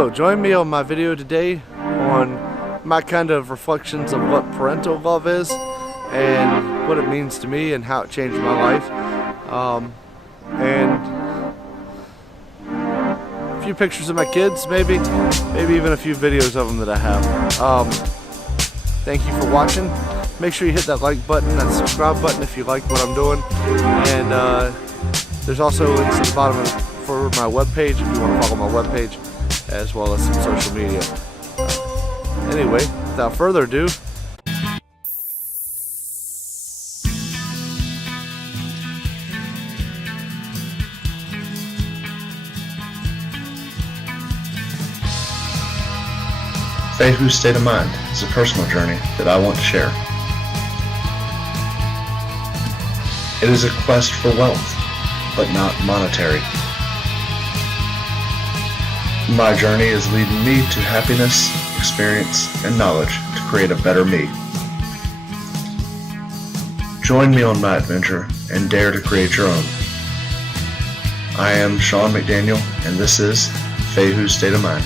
So join me on my video today on my kind of reflections of what parental love is and what it means to me and how it changed my life, and a few pictures of my kids, maybe even a few videos of them that I have. Thank you for watching. Make sure you hit that like button, that subscribe button if you like what I'm doing, and there's also links at the bottom for my webpage if you want to follow my webpage, as well as some social media. Anyway, without further ado, Fehu's State of Mind is a personal journey that I want to share. It is a quest for wealth, but not monetary. My journey is leading me to happiness, experience, and knowledge to create a better me. Join me on my adventure and dare to create your own. I am Sean McDaniel, and this is Fehu's State of Mind.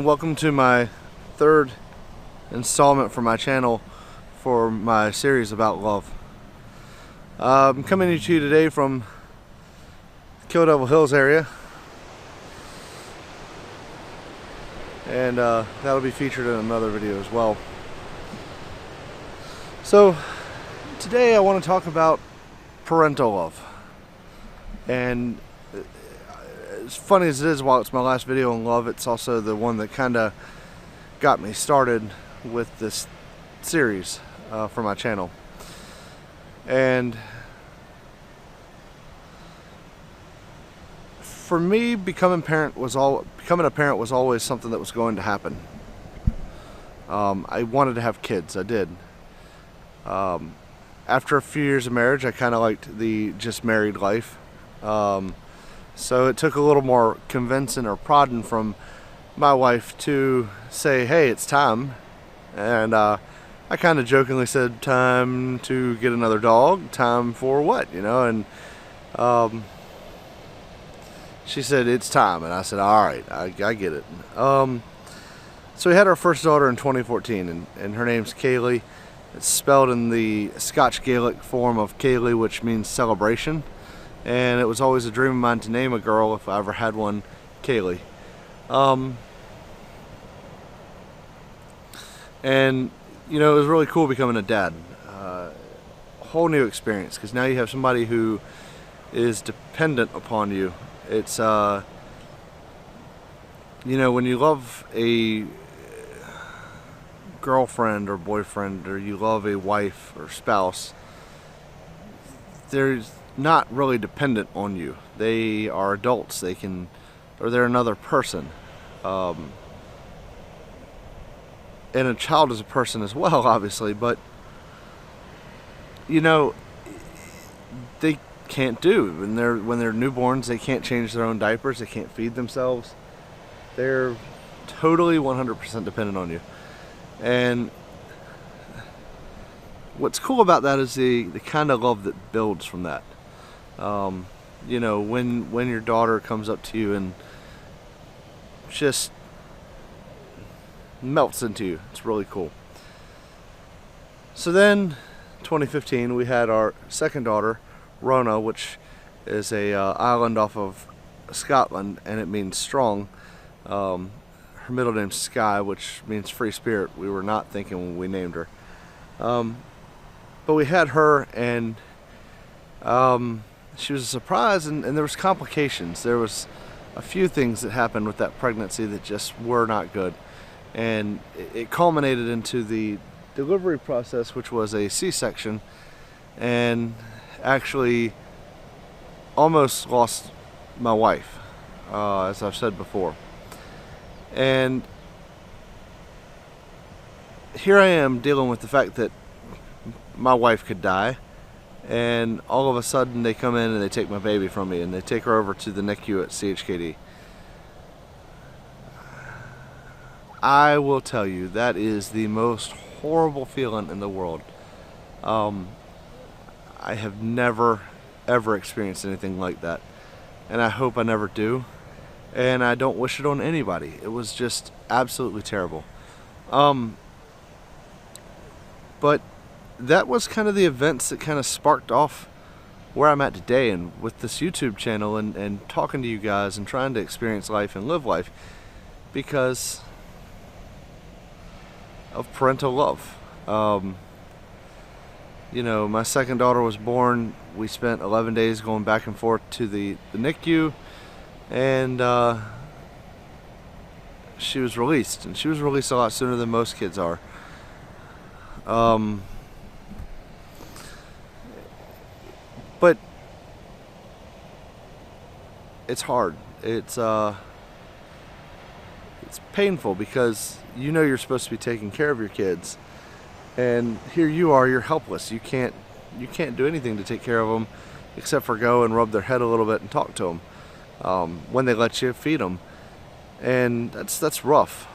and welcome to my third installment for my channel for my series about love. I'm coming to you today from Kill Devil Hills area, and that'll be featured in another video as well. So today I want to talk about parental love, and as funny as it is, while it's my last video on love, it's also the one that kind of got me started with this series for my channel. And for me, becoming a parent was always something that was going to happen. I wanted to have kids. I did. After a few years of marriage, I kind of liked the just married life. So it took a little more convincing or prodding from my wife to say, hey, it's time. And I kind of jokingly said, time to get another dog? Time for what? You know, and she said, it's time. And I said, all right, I get it. So we had our first daughter in 2014, and her name's Kaylee. It's spelled in the Scotch Gaelic form of Kaylee, which means celebration. And it was always a dream of mine to name a girl, if I ever had one, Kaylee. And you know, it was really cool becoming a dad. A whole new experience, because now you have somebody who is dependent upon you. It's you know, when you love a girlfriend or boyfriend, or you love a wife or spouse, there's not really dependent on you. They are adults. They're another person. And a child is a person as well, obviously, but you know, they can't do. When they're newborns, they can't change their own diapers, they can't feed themselves. They're totally 100% dependent on you. And what's cool about that is the kind of love that builds from that. You know, when your daughter comes up to you and just melts into you, it's really cool. So then 2015 we had our second daughter, Rona, which is a island off of Scotland, and it means strong. Her middle name's Sky, which means free spirit. We were not thinking when we named her, but we had her, and she was a surprise, and there was complications. There was a few things that happened with that pregnancy that just were not good, and it culminated into the delivery process, which was a C-section, and actually almost lost my wife, as I've said before. And here I am dealing with the fact that my wife could die, and all of a sudden they come in and they take my baby from me and they take her over to the NICU at CHKD. I will tell you, that is the most horrible feeling in the world. I have never ever experienced anything like that, and I hope I never do, and I don't wish it on anybody. It was just absolutely terrible. But that was kind of the events that kind of sparked off where I'm at today, and with this YouTube channel and talking to you guys and trying to experience life and live life because of parental love. You know, my second daughter was born. We spent 11 days going back and forth to the NICU, and she was released, and she was released a lot sooner than most kids are. But it's hard. It's painful because you know you're supposed to be taking care of your kids, and here you are, you're helpless. You can't do anything to take care of them except for go and rub their head a little bit and talk to them when they let you feed them, and that's rough.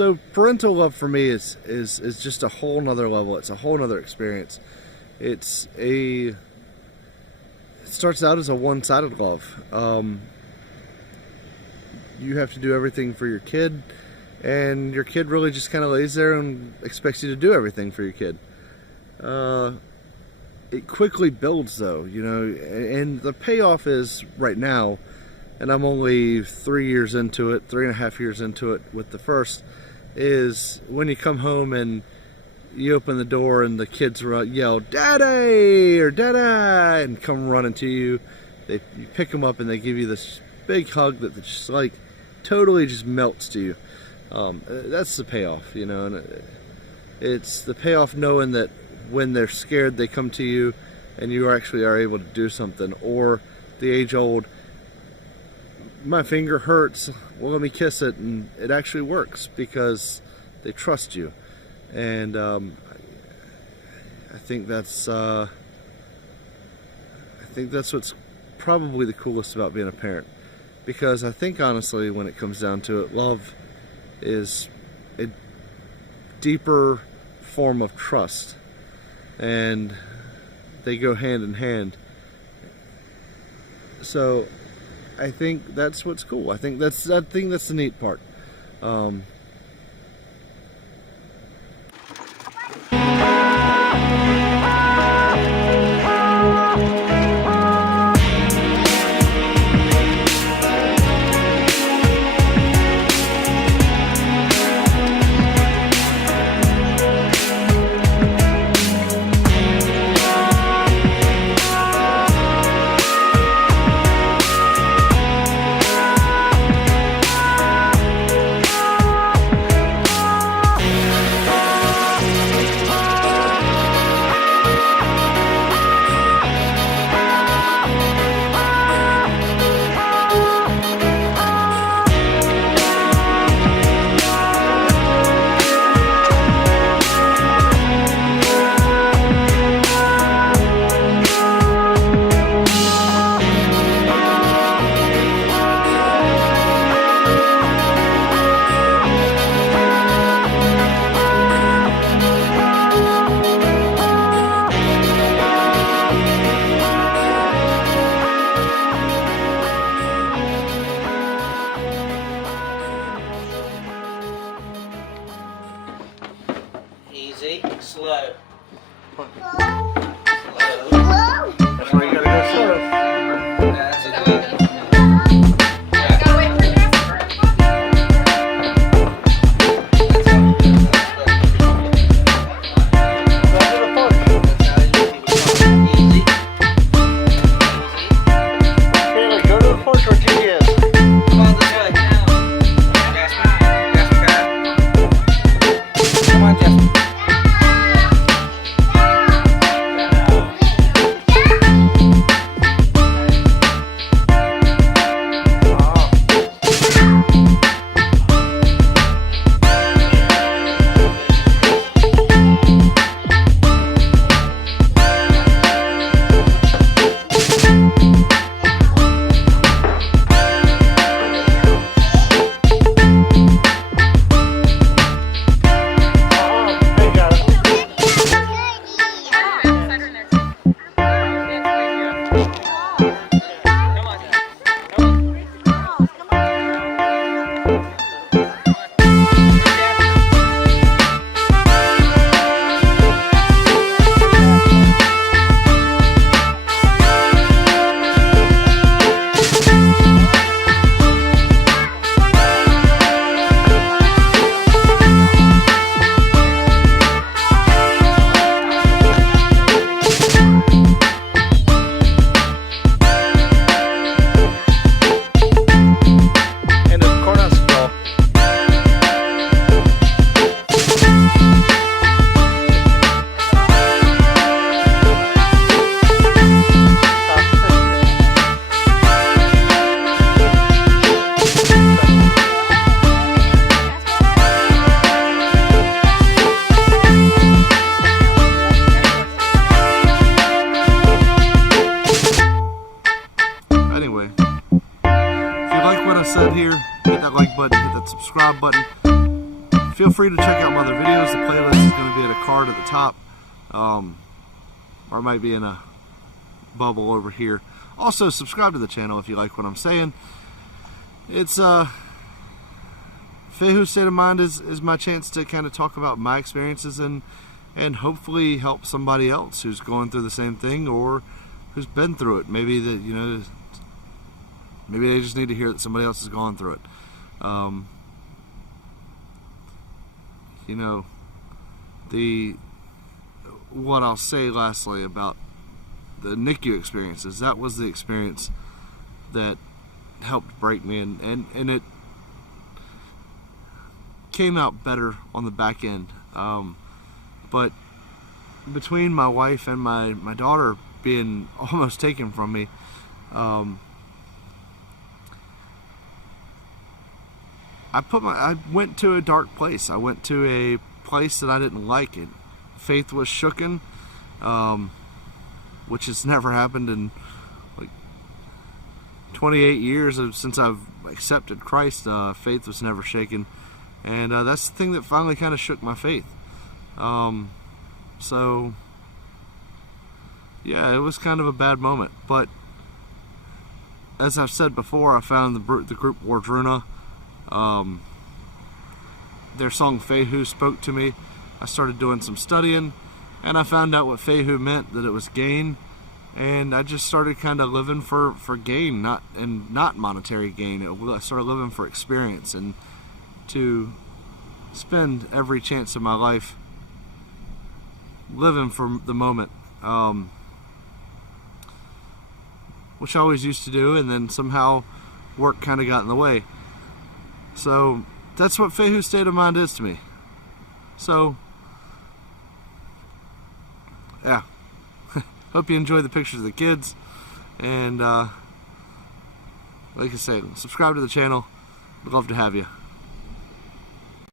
So parental love for me is just a whole nother level. It's a whole nother experience. It starts out as a one-sided love. You have to do everything for your kid, and your kid really just kind of lays there and expects you to do everything for your kid. It quickly builds, though, you know, and the payoff is right now, and I'm only 3 years into it, 3.5 years into it with the first, is when you come home and you open the door and the kids yell, "Daddy!" or "Dada!" and come running to you. You pick them up and they give you this big hug that just like totally just melts to you. That's the payoff, you know, and it's the payoff knowing that when they're scared they come to you and you actually are able to do something. Or the age-old, "My finger hurts, well let me kiss it," and it actually works because they trust you. And I think that's what's probably the coolest about being a parent, because I think honestly when it comes down to it, love is a deeper form of trust, and they go hand in hand. So I think that's what's cool. I think that's the neat part. Easy, slow. That's why you gotta go slow. That's a good. Said here, hit that like button, hit that subscribe button. feel free to check out my other videos. The playlist is going to be at a card at the top, or it might be in a bubble over here. Also, subscribe to the channel if you like what I'm saying. It's Fehu's State of Mind is my chance to kind of talk about my experiences and hopefully help somebody else who's going through the same thing or who's been through it. Maybe that, you know, maybe they just need to hear that somebody else has gone through it. You know, what I'll say lastly about the NICU experiences, that was the experience that helped break me, and it came out better on the back end. But between my wife and my daughter being almost taken from me, I went to a dark place. I went to a place that I didn't like. It. Faith was shooken, which has never happened in like 28 years since I've accepted Christ. Faith was never shaken, and that's the thing that finally kind of shook my faith. So yeah, it was kind of a bad moment, but as I've said before, I found the group Wardruna. Their song Fehu spoke to me. I started doing some studying, and I found out what Fehu meant, that it was gain, and I just started kind of living for gain, not monetary gain. I started living for experience and to spend every chance of my life living for the moment, which I always used to do, and then somehow work kind of got in the way. So that's what Fehu's State of Mind is to me. So yeah, hope you enjoy the pictures of the kids, and like I said, subscribe to the channel. Would love to have you.